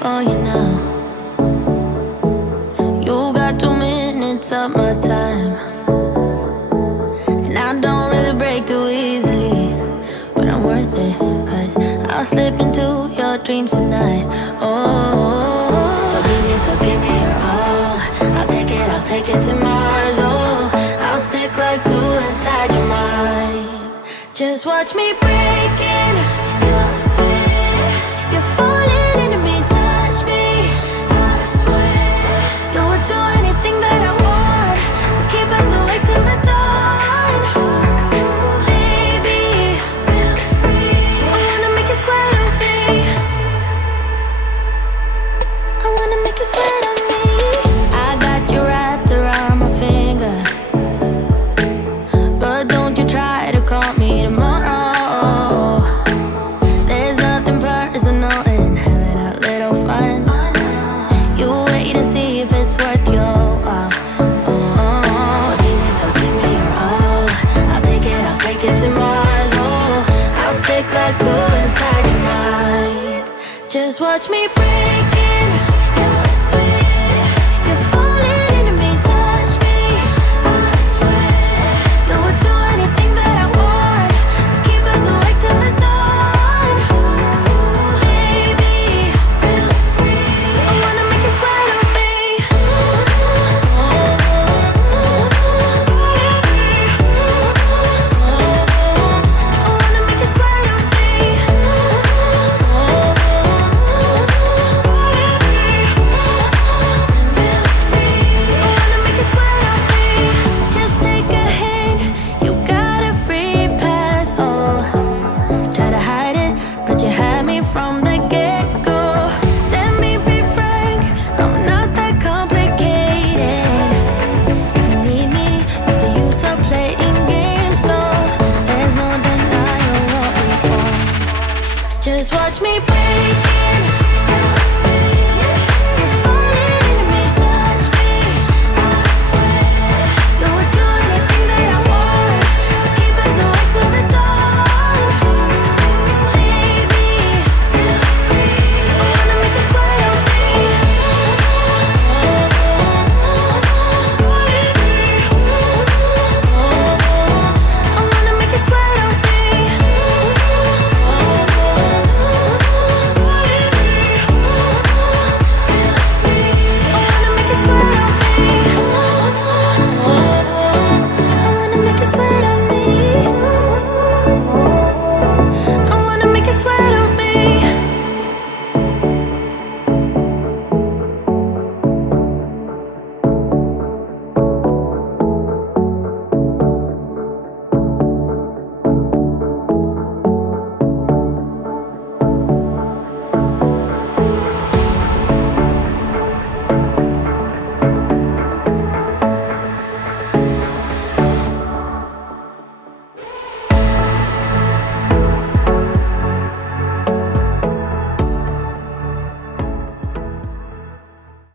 for you now. You got 2 minutes of my time, and I don't really break too easily, but I'm worth it, 'cause I'll slip into your dreams tonight. Oh, so give me your all. I'll take it to Mars. Oh, I'll stick like glue inside your mind. Just watch me breaking your sweat. You're falling into me, touch me, I swear. You would do anything that I want, so keep us awake till the dawn. Baby, feel free. I wanna make you sweat on me. I wanna make you sweat on me. I got you wrapped around my finger, but don't you try to call me tomorrow. There's nothing personal in having a little fun. You wait and see if it's worth your while. So give me your all. I'll take it to Mars. Oh, I'll stick like glue inside your mind. Just watch me